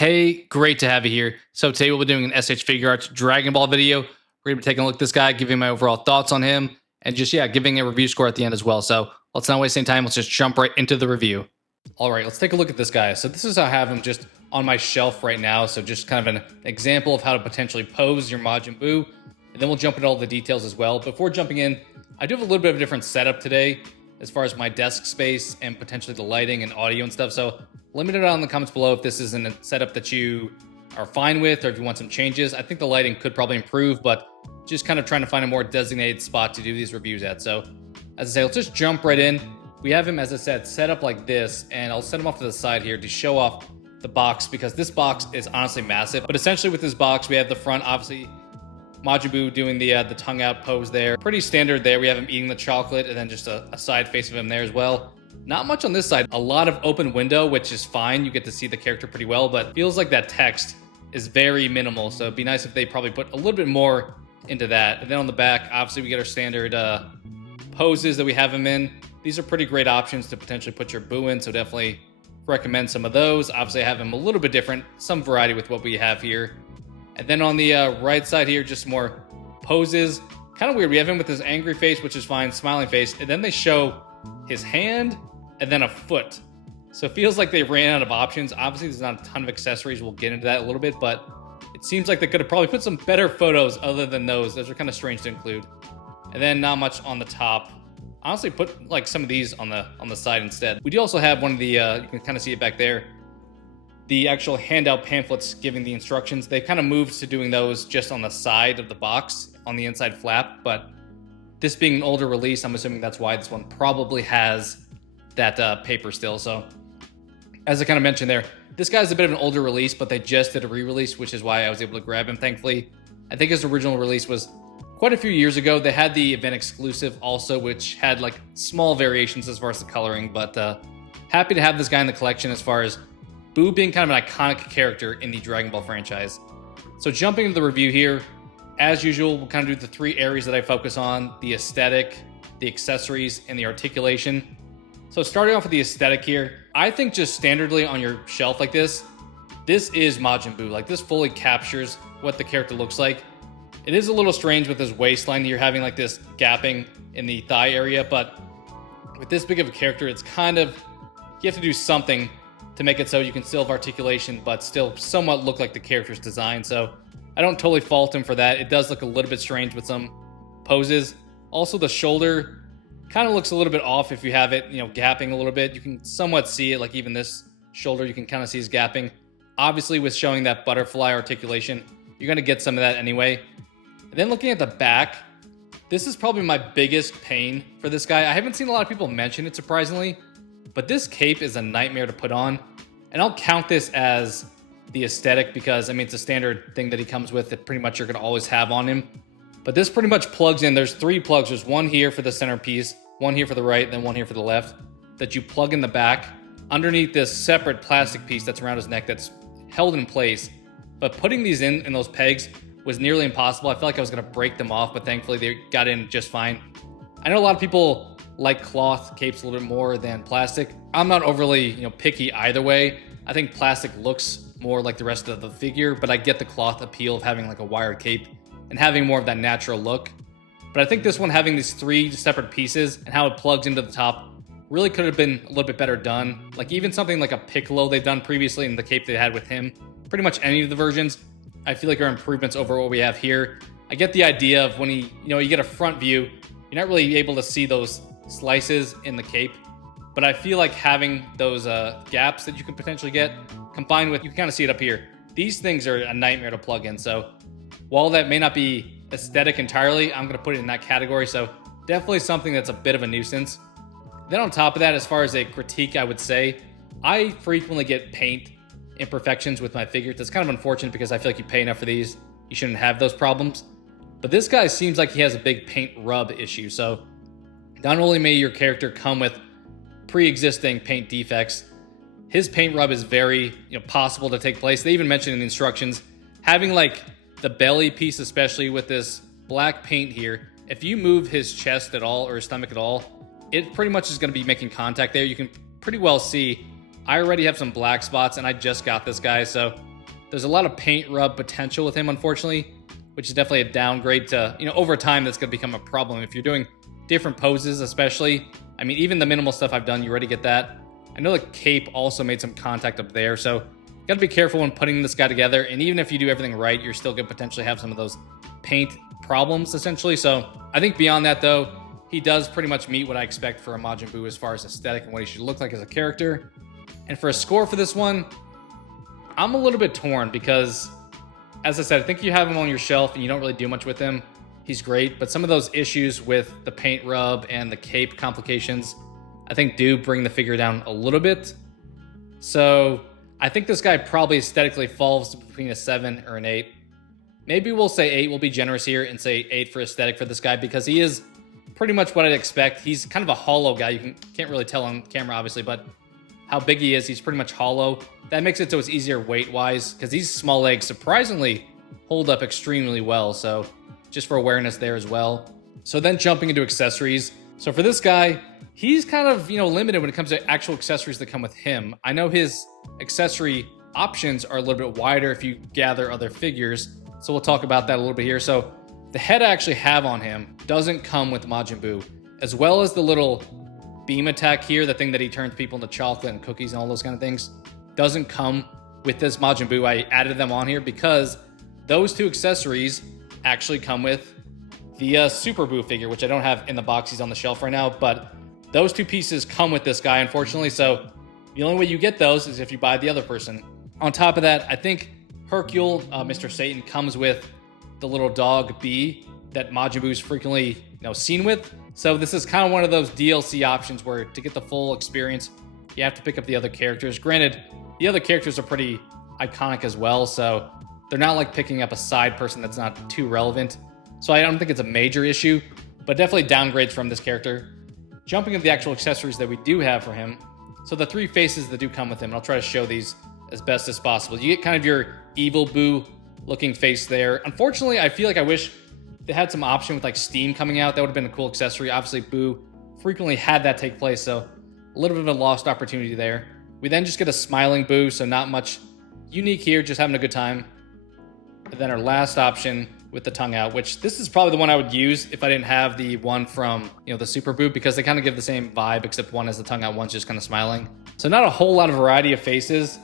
Hey, great to have you here. So today we'll be doing an S.H. Figuarts Dragon Ball video. We're gonna be taking a look at this guy, giving my overall thoughts on him, and just giving a review score at the end as well. So let's not waste any time. Let's just jump right into the review. All right, let's take a look at this guy. So this is how I have him just on my shelf right now. So just kind of an example of how to potentially pose your Majin Buu, and then we'll jump into all the details as well. Before jumping in, I do have a little bit of a different setup today as far as my desk space and potentially the lighting and audio and stuff. So let me know down in the comments below if this is a setup that you are fine with or if you want some changes. I think the lighting could probably improve, but just kind of trying to find a more designated spot to do these reviews at. So as I say, let's just jump right in. We have him, as I said, set up like this, and I'll set him off to the side here to show off the box because this box is honestly massive. But essentially with this box, we have the front, obviously, Majin Buu doing the tongue out pose there. Pretty standard there. We have him eating the chocolate and then just a side face of him there as well. Not much on this side. A lot of open window, which is fine. You get to see the character pretty well, but feels like that text is very minimal. So it'd be nice if they probably put a little bit more into that. And then on the back, obviously we get our standard poses that we have him in. These are pretty great options to potentially put your Buu in. So definitely recommend some of those. Obviously I have him a little bit different, some variety with what we have here. And then on the right side here, just more poses. Kind of weird. We have him with his angry face, which is fine, smiling face. And then they show his hand and then a foot. So it feels like they ran out of options. Obviously, there's not a ton of accessories. We'll get into that a little bit, but it seems like they could have probably put some better photos other than those. Those are kind of strange to include. And then not much on the top. Honestly, put like some of these on the side instead. We do also have one of the, you can kind of see it back there, the actual handout pamphlets giving the instructions. They kind of moved to doing those just on the side of the box on the inside flap, but this being an older release, I'm assuming that's why this one probably has that paper still. So as I kind of mentioned there, this guy's a bit of an older release, but they just did a re-release, which is why I was able to grab him, thankfully. I think his original release was quite a few years ago. They had the event exclusive also, which had like small variations as far as the coloring, but happy to have this guy in the collection as far as Buu being kind of an iconic character in the Dragon Ball franchise. So jumping into the review here, as usual, we'll kind of do the three areas that I focus on: the aesthetic, the accessories, and the articulation. So starting off with the aesthetic here, I think just standardly on your shelf like this is Majin Buu. Like this fully captures what the character looks like. It is a little strange with his waistline. You're having like this gapping in the thigh area, but with this big of a character, it's kind of, you have to do something to make it so you can still have articulation, but still somewhat look like the character's design. So I don't totally fault him for that. It does look a little bit strange with some poses. Also, the shoulder kind of looks a little bit off if you have it, gapping a little bit. You can somewhat see it, like even this shoulder, you can kind of see is gapping. Obviously, with showing that butterfly articulation, you're going to get some of that anyway. And then looking at the back, this is probably my biggest pain for this guy. I haven't seen a lot of people mention it, surprisingly, but this cape is a nightmare to put on. And I'll count this as the aesthetic because, I mean, it's a standard thing that he comes with that pretty much you're going to always have on him. But this pretty much plugs in. There's three plugs. There's one here for the center piece, one here for the right, and then one here for the left that you plug in the back underneath this separate plastic piece that's around his neck that's held in place. But putting these in those pegs was nearly impossible. I felt like I was going to break them off, but thankfully they got in just fine. I know a lot of people like cloth capes a little bit more than plastic. I'm not overly, picky either way. I think plastic looks more like the rest of the figure, but I get the cloth appeal of having like a wired cape and having more of that natural look. But I think this one having these three separate pieces and how it plugs into the top really could have been a little bit better done. Like even something like a Piccolo they've done previously in the cape they had with him, pretty much any of the versions, I feel like are improvements over what we have here. I get the idea of when you get a front view, you're not really able to see those slices in the cape, but I feel like having those gaps that you can potentially get combined with, you can kind of see it up here. These things are a nightmare to plug in. So while that may not be aesthetic entirely, I'm going to put it in that category. So definitely something that's a bit of a nuisance. Then on top of that, as far as a critique, I would say I frequently get paint imperfections with my figures. It's kind of unfortunate because I feel like you pay enough for these, you shouldn't have those problems. But this guy seems like he has a big paint rub issue. So not only may your character come with pre-existing paint defects, his paint rub is very possible to take place. They even mentioned in the instructions, having like the belly piece, especially with this black paint here, if you move his chest at all or his stomach at all, it pretty much is going to be making contact there. You can pretty well see I already have some black spots and I just got this guy, so There's a lot of paint rub potential with him, unfortunately, which is definitely a downgrade to, over time that's going to become a problem. If you're doing different poses, especially, I mean, even the minimal stuff I've done, you already get that. I know the cape also made some contact up there, so you got to be careful when putting this guy together. And even if you do everything right, you're still going to potentially have some of those paint problems, essentially. So I think beyond that, though, he does pretty much meet what I expect for a Majin Buu as far as aesthetic and what he should look like as a character. And for a score for this one, I'm a little bit torn because, as I said, I think you have him on your shelf and you don't really do much with him. He's great, but some of those issues with the paint rub and the cape complications, I think do bring the figure down a little bit. So I think this guy probably aesthetically falls between a 7 or an 8. Maybe we'll say 8. We'll be generous here and say 8 for aesthetic for this guy because he is pretty much what I'd expect. He's kind of a hollow guy. You can't really tell on camera, obviously, but how big he is, he's pretty much hollow. That makes it so it's easier weight-wise because these small legs surprisingly hold up extremely well. So just for awareness there as well. So then jumping into accessories. So for this guy, he's kind of, limited when it comes to actual accessories that come with him. I know his accessory options are a little bit wider if you gather other figures. So we'll talk about that a little bit here. So the head I actually have on him doesn't come with Majin Buu, as well as the little beam attack here, the thing that he turns people into chocolate and cookies and all those kind of things, doesn't come with this Majin Buu. I added them on here because those two accessories actually come with the Super Buu figure, which I don't have in the box. He's on the shelf right now, but those two pieces come with this guy, unfortunately. So the only way you get those is if you buy the other person. On top of that, I think Hercule, Mr. Satan, comes with the little dog bee that Majin Buu is frequently seen with. So this is kind of one of those DLC options where to get the full experience, you have to pick up the other characters. Granted, the other characters are pretty iconic as well, so they're not like picking up a side person that's not too relevant. So I don't think it's a major issue, but definitely downgrades from this character. Jumping into the actual accessories that we do have for him. So the 3 faces that do come with him, and I'll try to show these as best as possible. You get kind of your evil Buu looking face there. Unfortunately, I feel like I wish they had some option with like steam coming out. That would have been a cool accessory. Obviously, Buu frequently had that take place, so a little bit of a lost opportunity there. We then just get a smiling Buu, so not much unique here, just having a good time. And then our last option with the tongue out, which this is probably the one I would use if I didn't have the one from, the Super Buu, because they kind of give the same vibe, except one has the tongue out, one's just kind of smiling. So not a whole lot of variety of faces.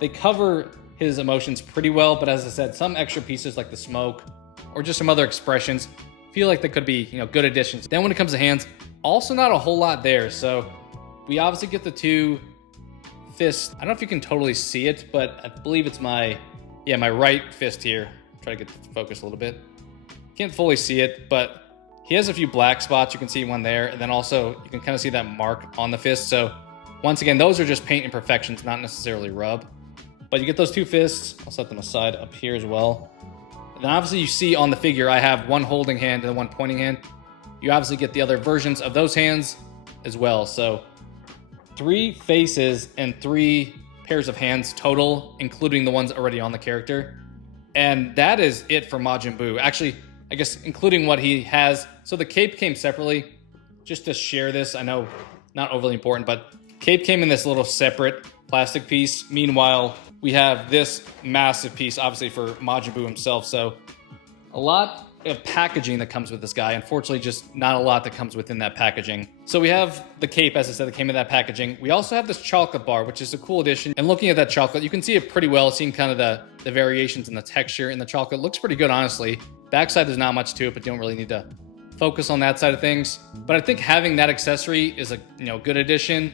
They cover his emotions pretty well, but as I said, some extra pieces like the smoke or just some other expressions feel like they could be, good additions. Then when it comes to hands, also not a whole lot there. So we obviously get the 2 fists. I don't know if you can totally see it, but I believe it's my right fist here. Try to get the focus a little bit. Can't fully see it, but he has a few black spots. You can see one there, and then also you can kind of see that mark on the fist. So once again, those are just paint imperfections, not necessarily rub. But you get those 2 fists. I'll set them aside up here as well. And then obviously you see on the figure, I have one holding hand and one pointing hand. You obviously get the other versions of those hands as well. So 3 faces and 3 pairs of hands total, including the ones already on the character. And that is it for Majin Buu. Actually, I guess including what he has. So the cape came separately. Just to share this, I know not overly important, but cape came in this little separate plastic piece. Meanwhile, we have this massive piece, obviously, for Majin Buu himself. So a lot of packaging that comes with this guy. Unfortunately, just not a lot that comes within that packaging. So we have the cape, as I said, that came in that packaging. We also have this chocolate bar, which is a cool addition. And looking at that chocolate, you can see it pretty well, seeing kind of the variations in the texture in the chocolate. Looks pretty good, honestly. Backside, there's not much to it, but you don't really need to focus on that side of things. But I think having that accessory is a good addition.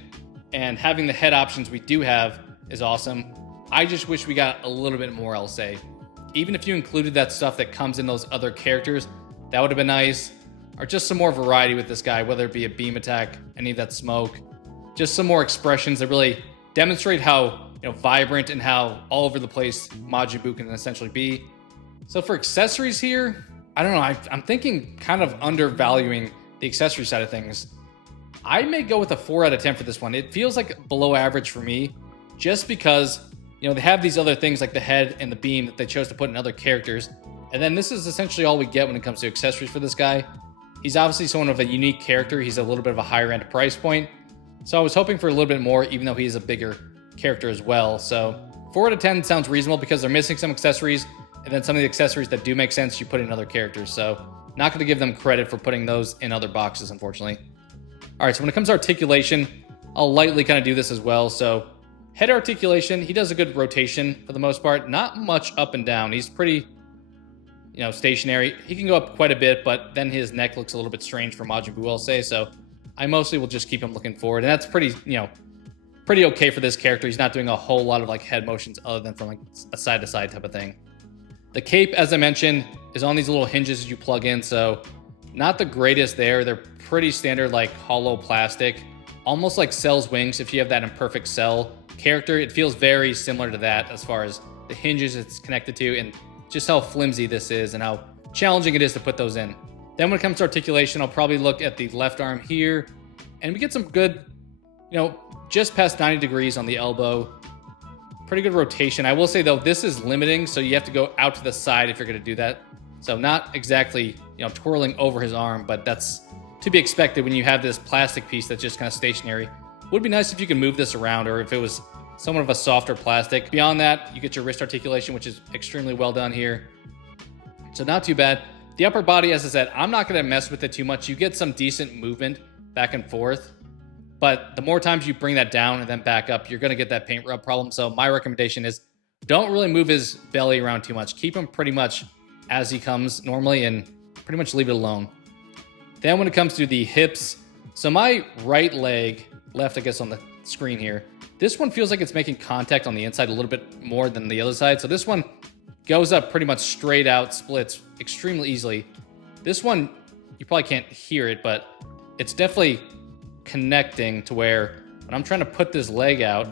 And having the head options we do have is awesome. I just wish we got a little bit more, I'll say. Even if you included that stuff that comes in those other characters, that would have been nice. Or just some more variety with this guy, whether it be a beam attack, any of that smoke. Just some more expressions that really demonstrate how vibrant and how all over the place Majin Buu can essentially be. So for accessories here, I don't know. I'm thinking kind of undervaluing the accessory side of things. I may go with a 4 out of 10 for this one. It feels like below average for me, just because they have these other things like the head and the beam that they chose to put in other characters. And then this is essentially all we get when it comes to accessories for this guy. He's obviously someone of a unique character. He's a little bit of a higher end price point. So I was hoping for a little bit more, even though he is a bigger character as well. So 4 out of 10 sounds reasonable because they're missing some accessories, and then some of the accessories that do make sense you put in other characters. So not going to give them credit for putting those in other boxes, unfortunately. All right, so when it comes to articulation, I'll lightly kind of do this as well. So head articulation, he does a good rotation for the most part. Not much up and down. He's pretty, stationary. He can go up quite a bit, but then his neck looks a little bit strange for Majin Buu, I'll say. So I mostly will just keep him looking forward. And that's pretty, pretty okay for this character. He's not doing a whole lot of like head motions other than from like a side to side type of thing. The cape, as I mentioned, is on these little hinges you plug in. So not the greatest there. They're pretty standard, like hollow plastic, almost like Cell's wings. If you have that imperfect Cell character, it feels very similar to that as far as the hinges it's connected to and just how flimsy this is and how challenging it is to put those in. Then when it comes to articulation, I'll probably look at the left arm here, and we get some good, just past 90 degrees on the elbow. Pretty good rotation. I will say though, this is limiting, so you have to go out to the side if you're going to do that. So not exactly, twirling over his arm, but that's to be expected when you have this plastic piece that's just kind of stationary. Would be nice if you can move this around, or if it was somewhat of a softer plastic. Beyond that, you get your wrist articulation, which is extremely well done here. So not too bad. The upper body, as I said, I'm not going to mess with it too much. You get some decent movement back and forth, but the more times you bring that down and then back up, you're going to get that paint rub problem. So my recommendation is don't really move his belly around too much. Keep him pretty much as he comes normally and pretty much leave it alone. Then when it comes to the hips, so my right leg, left I guess on the screen here, this one feels like it's making contact on the inside a little bit more than the other side. So this one goes up pretty much straight out, splits extremely easily. This one, you probably can't hear it, but it's definitely connecting to where when I'm trying to put this leg out,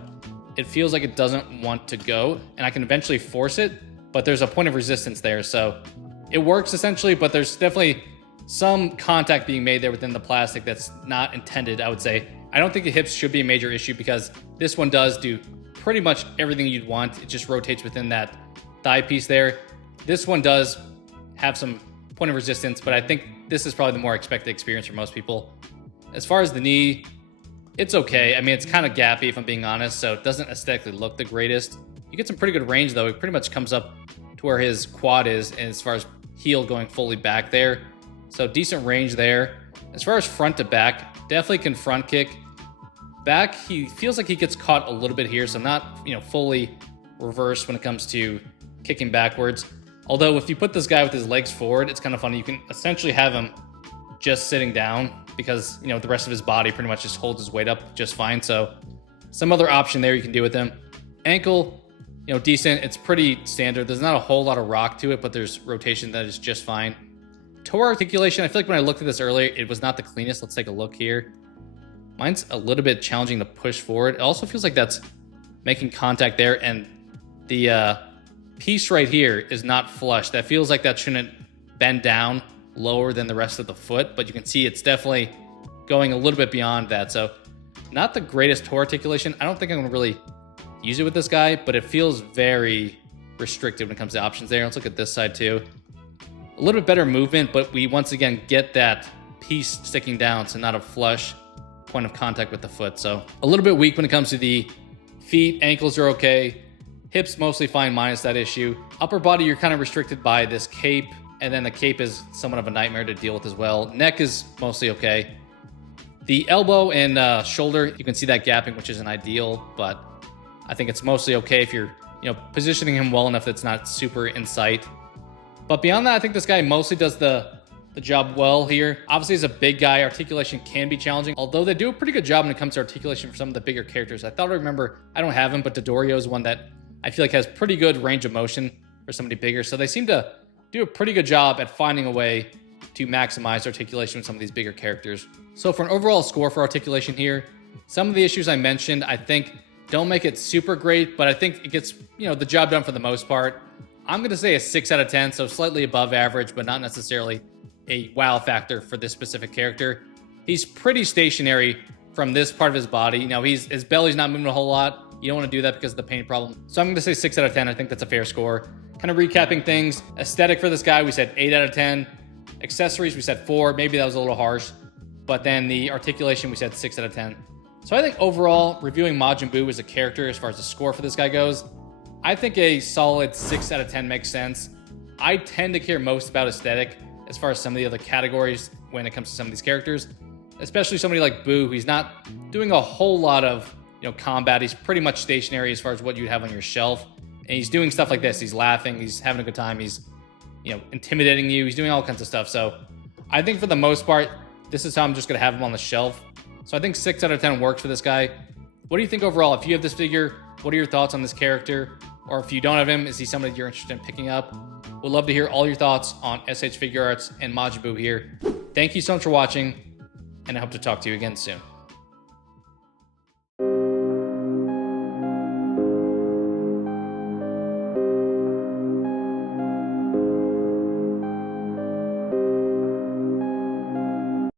it feels like it doesn't want to go, and I can eventually force it, but there's a point of resistance there. So it works essentially, but there's definitely some contact being made there within the plastic that's not intended, I would say. I don't think the hips should be a major issue because this one does do pretty much everything you'd want. It just rotates within that thigh piece there. This one does have some point of resistance, but I think this is probably the more expected experience for most people. As far as the knee, it's okay. I mean, it's kind of gappy if I'm being honest, so it doesn't aesthetically look the greatest. You get some pretty good range though. It pretty much comes up to where his quad is, and as far as heel going fully back there. So decent range there. As far as front to back, definitely can front kick. Back, he feels like he gets caught a little bit here, so not, fully reversed when it comes to kicking backwards. Although if you put this guy with his legs forward, it's kind of funny. You can essentially have him just sitting down because, the rest of his body pretty much just holds his weight up just fine. So some other option there you can do with him. Ankle, decent. It's pretty standard. There's not a whole lot of rock to it, but there's rotation that is just fine. Toe articulation, I feel like when I looked at this earlier, it was not the cleanest. Let's take a look here. Mine's a little bit challenging to push forward. It also feels like that's making contact there, and the piece right here is not flush. That feels like that shouldn't bend down lower than the rest of the foot, but you can see it's definitely going a little bit beyond that. So not the greatest toe articulation. I don't think I'm gonna really use it with this guy, but it feels very restricted when it comes to options there. Let's look at this side too. A little bit better movement, but we once again get that piece sticking down, so not a flush point of contact with the foot. So a little bit weak when it comes to the feet. Ankles are okay. Hips mostly fine minus that issue. Upper body, you're kind of restricted by this cape, and then the cape is somewhat of a nightmare to deal with as well. Neck is mostly okay. The elbow and shoulder, you can see that gapping, which isn't ideal, but I think it's mostly okay if you're, positioning him well enough that's not super in sight. But beyond that, I think this guy mostly does the job well here. Obviously, as a big guy, articulation can be challenging, although they do a pretty good job when it comes to articulation for some of the bigger characters. I thought I remember, I don't have him, but Dodorio is one that I feel like has pretty good range of motion for somebody bigger. So they seem to do a pretty good job at finding a way to maximize articulation with some of these bigger characters. So for an overall score for articulation here, some of the issues I mentioned, I think don't make it super great, but I think it gets, the job done for the most part. I'm going to say a 6 out of 10, so slightly above average, but not necessarily a wow factor for this specific character. He's pretty stationary from this part of his body. His belly's not moving a whole lot. You don't want to do that because of the pain problem. So I'm going to say 6 out of 10. I think that's a fair score. Kind of recapping things. Aesthetic for this guy, we said 8 out of 10. Accessories, we said 4. Maybe that was a little harsh. But then the articulation, we said 6 out of 10. So I think overall, reviewing Majin Buu as a character as far as the score for this guy goes, I think a solid 6 out of 10 makes sense. I tend to care most about aesthetic as far as some of the other categories when it comes to some of these characters, especially somebody like Buu, who's not doing a whole lot of combat. He's pretty much stationary as far as what you'd have on your shelf, and he's doing stuff like this. He's laughing, he's having a good time, he's intimidating you, he's doing all kinds of stuff. So I think for the most part, this is how I'm just gonna have him on the shelf. So I think 6 out of 10 works for this guy. What do you think overall? If you have this figure, what are your thoughts on this character? Or if you don't have him, is he somebody you're interested in picking up? We'd love to hear all your thoughts on S.H. Figuarts and Majin Buu here. Thank you so much for watching, and I hope to talk to you again soon.